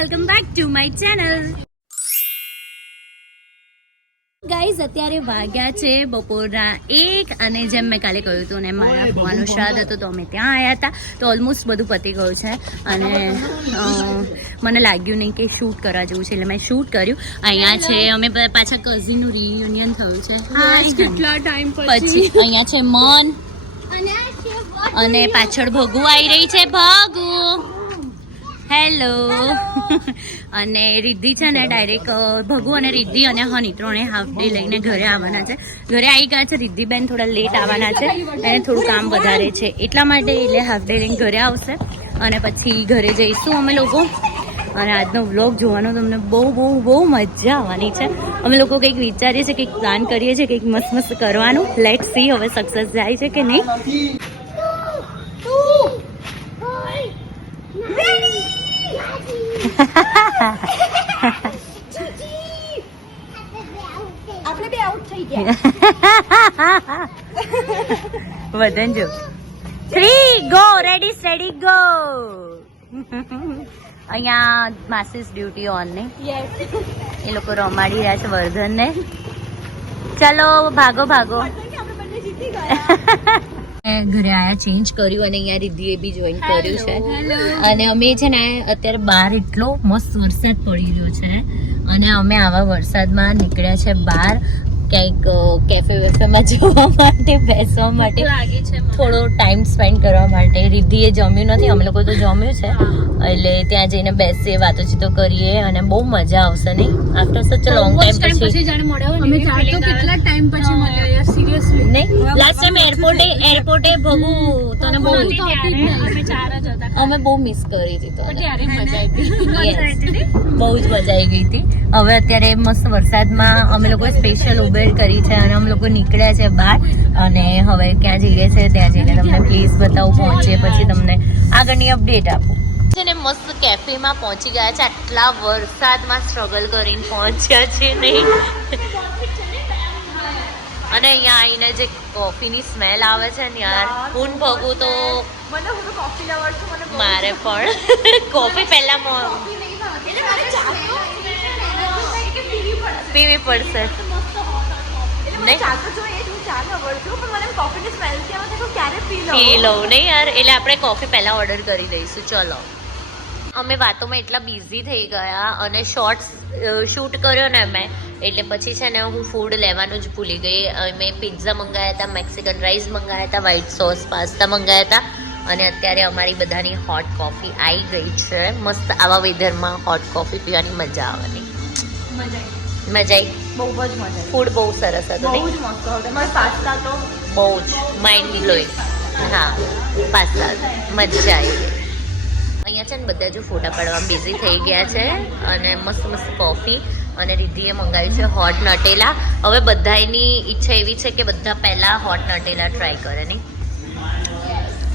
Welcome back to my channel. Guys અત્યારે વાગ્યા છે બપોરના એક અને જેમ મેં કાલે કહ્યું હતું ને મારા ફોવાનો શ્રાદ્ધ હતો તો અમે ત્યાં આવ્યા હતા. તો ઓલમોસ્ટ બધું પતી ગયું છે. અને મને લાગ્યું નહીં કે શૂટ કરવા જેવું છે. એટલે મેં શૂટ કર્યું. અહીંયા છે અમે પાછા કઝિનનું રિયુનિયન થયું છે. કેટલા ટાઈમ પછી. અહીંયા છે મન. અને પાછળ ભગુ આવી રહી છે ભગુ. હેલો અને રિદ્ધિ છે ને ડાયરેક્ટ ભગુ અને રિદ્ધિ અને હની ત્રણે હાફ ડે લઈને ઘરે આવવાના છે. ઘરે આવી ગયા છે રિદ્ધિબેન થોડા લેટ આવવાના છે. અને થોડું કામ વધારે છે. એટલા માટે એટલે હાફ ડે લઈને ઘરે આવશે. અને પછી ઘરે જઈશું અમે લોકો. અને આજનો વ્લોગ જોવાનો તમને બહુ બહુ બહુ મજા આવવાની છે. અમે લોકો કંઈક વિચારીએ છીએ કંઈક પ્લાન કરીએ છીએ કંઈક મસ્ત મસ્ત કરવાનું. લેટ સી હવે સક્સેસ જાય છે કે નહીં. આપણે બે આઉટ થઈ ગયા. વદન જો. Three go ready steady go અહીંયા માસીસ ડ્યુટી ઓન ને. એ લોકો રમાડી રહ્યા છે વર્ધન ને ચલો ભાગો ભાગો. ઘરે આયા ચેન્જ કર્યું અને અહીંયા રિદ્ધિએ બી જોઈન કર્યું છે. અને અમે છે ને અત્યારે બહાર એટલો મસ્ત વરસાદ પડી રહ્યો છે. અને અમે આવા વરસાદમાં નીકળ્યા છે બહાર. ક્યાંક કેફે વેફેમાં જવા માટે બેસવા માટે થોડો ટાઈમ સ્પેન્ડ કરવા માટે. રિદ્ધિએ જમ્યું નથી અમે લોકો તો જમ્યું છે. એટલે ત્યાં જઈને બેસીએ વાતોચીતો કરીએ અને બહુ મજા આવશે નહીં? આફ્ટર સચ લોંગ ટાઈમ પછી અમે ચાર તો કેટલા ટાઈમ પછી મળ્યા યાર સિરિયસલી નહીં લાસ્ટ ટાઈમ એરપોર્ટે એરપોર્ટે ભગુ તને બહુ અમે ચાર જ હતા. અમે બહુ મિસ કરી હતી તો ત્યારે મજા આવી હતી. બહુ જ મજા આવી ગઈ હતી. હવે અત્યારે મસ્ત વરસાદમાં અમે લોકો સ્પેશિયલ ઉબેર કરી છે અને અમે લોકો નીકળ્યા છે બહાર. અને હવે ક્યાં જઈએ છે ત્યાં જઈને તમને પ્લીઝ બતાવું પહોંચીએ પછી તમને આગળની અપડેટ આપું. છે ને મસ્ત કેફેમાં પહોંચી ગયા છે. આટલા વરસાદમાં સ્ટ્રગલ કરીને પહોંચ્યા છે નહીં અને અહીંયા આવીને જે કોફીની સ્મેલ આવે છે ને યાર ઊન ભગું તો મને હું કોફી લવર છું મને મારે પણ કોફી પહેલા પીવી પડશે. પી લઉં નહીં. યાર એટલે આપણે કોફી પહેલા ઓર્ડર કરી દઈશું. ચલો. અમે વાતોમાં એટલા બિઝી થઈ ગયા અને શોર્ટ્સ શૂટ કર્યો ને મેં એટલે પછી છે ને હું ફૂડ લેવાનું જ ભૂલી ગઈ. અમે પિઝા મંગાવ્યા હતા મેક્સિકન રાઈસ મંગાવ્યા હતા વ્હાઈટ સોસ પાસ્તા મંગાવ્યા હતા. અને અત્યારે અમારી બધાની હોટ કોફી આવી ગઈ છે. મસ્ત આવા વેધરમાં હોટ કોફી પીવાની મજા આવવાની. મજા આવી. મજા આવી. બહુ જ મજા ફૂડ બહુ સરસ હતું બહુ જ મસ્ત હતો. મારે પાસ્તા તો બહુ જ. માઇન્ડ બ્લોઈંગ હા પાસ્તા. મજા આવી. અહીંયા છે ને બધા જો ફોટા પાડવામાં બિઝી થઈ ગયા છે અને મસ્ત મસ્ત કોફી અને રિદ્ધિએ મંગાવ્યું છે હોટ નટેલા હવે બધાની ઈચ્છા એવી છે કે બધા પહેલા હોટ નટેલા ટ્રાય કરે નહીં?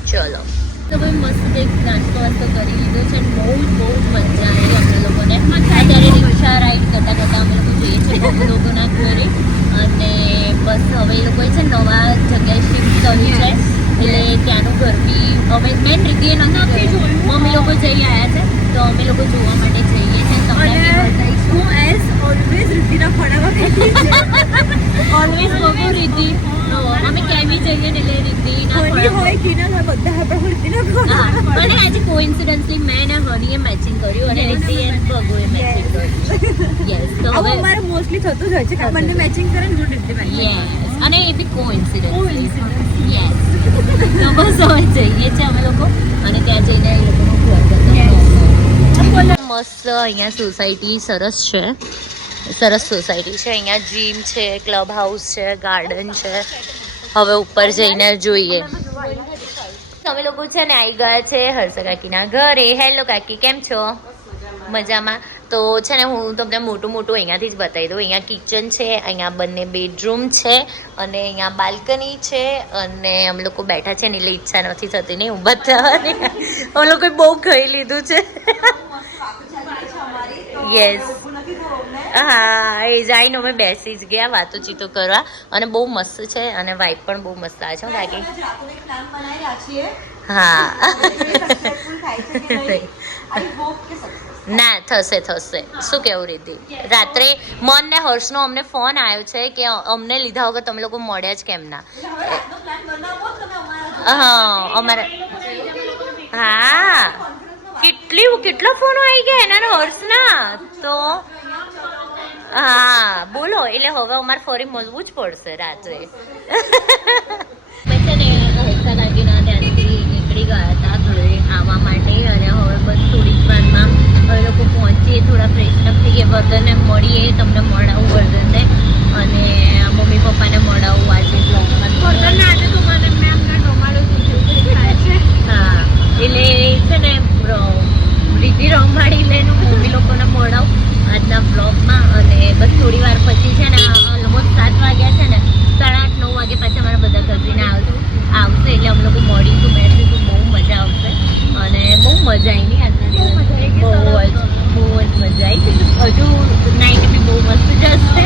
ચલો. તો ભાઈ મસ્ત એક નાસ્તો વાસ્તો કરી લીધો છે બહુ જ બહુ જ મજા આવી અમને લોકોને. કરતા કરતા અમે લોકો જઈએ છીએ બહુ લોકોના ઘરે અને બસ હવે એ લોકોએ છે નવા જગ્યાએ શિફ્ટ કર્યું છે એટલે ત્યાંનું ઘર બી અમે મેન રીતે નથી જોયું મમ્મી લોકો જઈ આવ્યા છે તો અમે લોકો જોવા માટે જઈએ છીએ તમને હું એઝ ઓલવેઝ રીતિના ખોડામાં ઓલવેઝ બહુ રીતિ ને એટલે હોય હોય બધા આજે કોઇન્સિડન્સલી મેં હનીએ મેચિંગ કર્યું અને મેચિંગ કર્યું. યસ તો હવે અમારે મોસ્ટલી થતું જ હોય છે કે બંને મેચિંગ કરે ને હું મેચિંગ યસ અને એ બી કોઇન્સિડન્સ Coincidence. યસ તો બસ હવે જઈએ છીએ અમે લોકો અને ત્યાં જઈને એ લોકોનું ઘર બતાવીશું. મસ્ત અહીંયા સોસાયટી સરસ છે. સરસ સોસાયટી છે. અહીંયા જીમ છે ક્લબ હાઉસ છે ગાર્ડન છે. હવે ઉપર જઈને જોઈએ. તમે લોકો છે ને આવી ગયા છે હર્ષ કાકીના ઘરે. હેલો કાકી કેમ છો? મજામાં. તો છે ને હું તમને મોટું મોટું અહીંયાથી જ બતાવી દઉં. અહીંયા કિચન છે અહીંયા બંને બેડરૂમ છે અને અહીંયા બાલ્કની છે અને અમે લોકો બેઠા છે ને એટલે ઈચ્છા નથી થતી નહીં ઊભા થવાની અમે લોકોએ બહુ ખાઈ લીધું છે. યસ હા એ જઈને અમે બેસી જ ગયા વાતોચીતો કરવા. અને બહુ મસ્ત છે અને વાઇફ પણ બહુ મસ્ત આવે છે બાકી હા. ના થશે થશે. શું કેવું રીતિ? રાત્રે મન ને હર્ષનો અમને ફોન આવ્યો છે કે અમને લીધા વગર તમે લોકો મળ્યા જ કેમ ના? હા અમારે હા. કેટલી કેટલા ફોનો આવી ગયા એના ને હર્ષના? તો હા બોલો એટલે હવે અમારે ફરી મળવું જ પડશે રાત્રે. નીકળી ગયા હતા ઘરે આવવા માટે અને હવે બસ થોડીક વારમાં હવે લોકો પહોંચીએ થોડા ફ્રેશ અપ થઈએ વર્ધનને મળીએ તમને મળાવું વર્ધનને. અને મમ્મી પપ્પાને મળાવું આજે બ્લોગમાં વર્ધનને આજે તો મને મેં અમને ડોમાડો છે. હા એટલે છે ને રીતિ રમાડી લઈને મમ્મી લોકોને મળાવું આજના બ્લોગમાં અને બસ થોડી વાર પછી છે ને ઓલમોસ્ટ સાત વાગ્યા છે ને સાડા આઠ નવ વાગે પાછા અમારા બધા કઝિન આવશે આવશે એટલે અમે લોકો મળીશું બેસીશું બહુ મજા આવશે અને બહુ મજા આવી નહીં આજના દિવસ બહુ જ બહુ જ મજા આવી હજુ નાઇટ બી બહુ મસ્ત જશે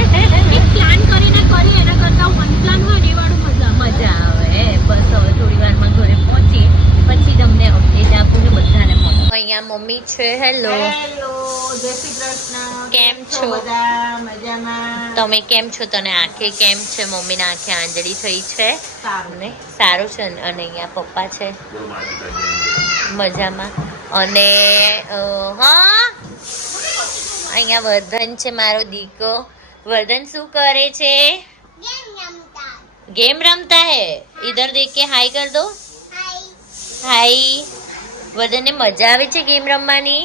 એક પ્લાન કરીને કરી એના કરતાં વન પ્લાન હોય ને એ વાળું મજા મજા આવે બસ હવે થોડી વારમાં ઘરે પહોંચી પછી તમને અપડેટ આપું ને બધાને મળો અહીંયા મમ્મી છે. હેલો હેલો જય શ્રી કૃષ્ણ. કેમ છો મજામાં? તમે કેમ છો? તને આંખે કેમ છે? મમ્મીના આંખે આંજળી થઈ છે? સારું. સારું છે અને અહીંયા પપ્પા છે? મજામાં. અને હા? અહીંયા વર્ધન છે મારો દીકો. વર્ધન શું કરે છે? ગેમ રમતા. હે? ઇધર દેખ કે હાઈ કર દો. હાઈ વર્ધનને મજા આવે છે ગેમ રમવાની?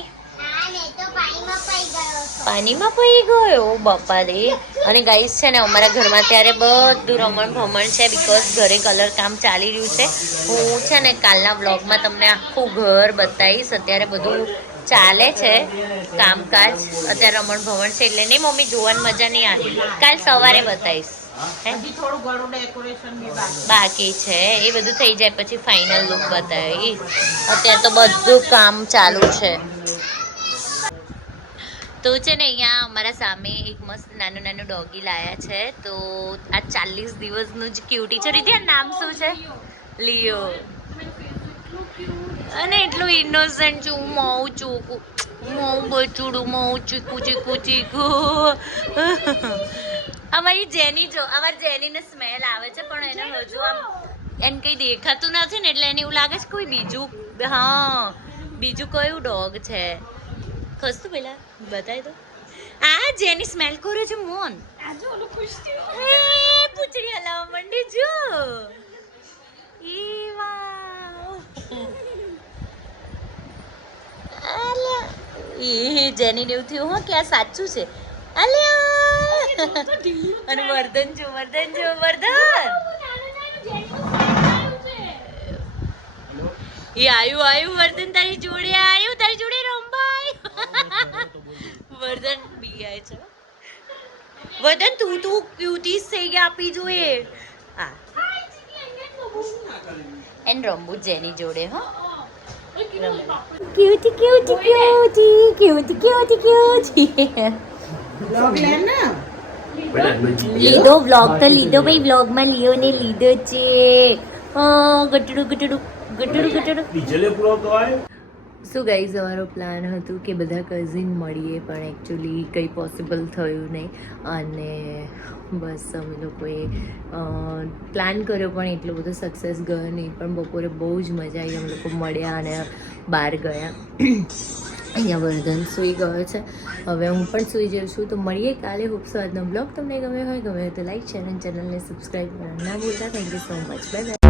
પાણીમાં પડી ગયો બાપા રે અને ગાઈસ છે ને અમારા ઘરમાં ત્યારે બધું રમણ ભમણ છે બીકોઝ ઘરે કલર કામ ચાલી રહ્યું છે. હું છે ને કાલના વ્લોગમાં તમને આખું ઘર બતાવીશ. અત્યારે બધું ચાલે છે કામકાજ. અત્યારે રમણ ભમણ છે એટલે નહીં મમ્મી જોવાની મજા નહીં આવી. કાલ સવારે બતાવીશ. બાકી છે. એ બધું થઈ જાય પછી ફાઇનલ લુક બતાવીશ. અત્યારે તો બધું કામ ચાલુ છે. તો છે ને અહીંયા અમારા સામે એક મસ્ત નાનું નાનું ડોગી લાયા છે. તો આ ચાલીસ દિવસનું જ ક્યુટી છે. રીતિ નામ શું છે? લિયો. અને એટલું ઇનોસન્ટ છું. મઉં ચૂકું મઉં બચુડું મોઉ ચીકું ચીકું ચીકું. અમારી જેની જો અમારી જેનીને સ્મેલ આવે છે પણ એને હજુ આમ એને કંઈ દેખાતું નથી ને એટલે એને એવું લાગે છે કોઈ બીજું હા બીજું કયું ડોગ છે? ખસતું પેલા? બતાવી દો આ જેની સ્મેલ કરે છે મોન પૂછડી એ હલાવવા માંડી જો ઈ જેની એવું થયું હો કે આ સાચું છે. આલ્યા અને વર્ધન જો વર્ધન જો વર્ધન! એ આયુ આયુ વર્ધન તારી જોડે આયુ તારી જોડે રંભાઈ વર્ધન બી આય છે. વર્ધન તું તું ક્યુટીસ થઈ ગયા આપી જોઈએ. હા. એન રંબુ જેની જોડે હો. Cutie cutie cutie cutie cutie cutie લીધો વ્લોગ તો લીધો ભાઈ વ્લોગમાં લિયો ને લીધો છે. ગટડું ગટડું ગટડું ગટડું. ડીજેલે પૂરો તો આય શું ગાઈઝ અમારો પ્લાન હતું કે બધા કઝિન મળીએ પણ એકચ્યુઅલી કંઈ પોસિબલ થયું નહીં. અને બસ અમે લોકોએ પ્લાન કર્યો પણ એટલો બધો સક્સેસ ગયો નહીં. પણ બપોરે બહુ જ મજા આવી. અમે લોકો મળ્યા અને બહાર ગયા. અહીંયા વર્ધન સૂઈ ગયો છે. હવે હું પણ સૂઈ જાઉં છું. તો મળીએ કાલે હોપસો આજનો બ્લોગ તમને ગમે હોય ગમે તો લાઈક શેર અને ચેનલને સબસ્ક્રાઈબ કરવા ના ભૂલતા. Thank you so much bye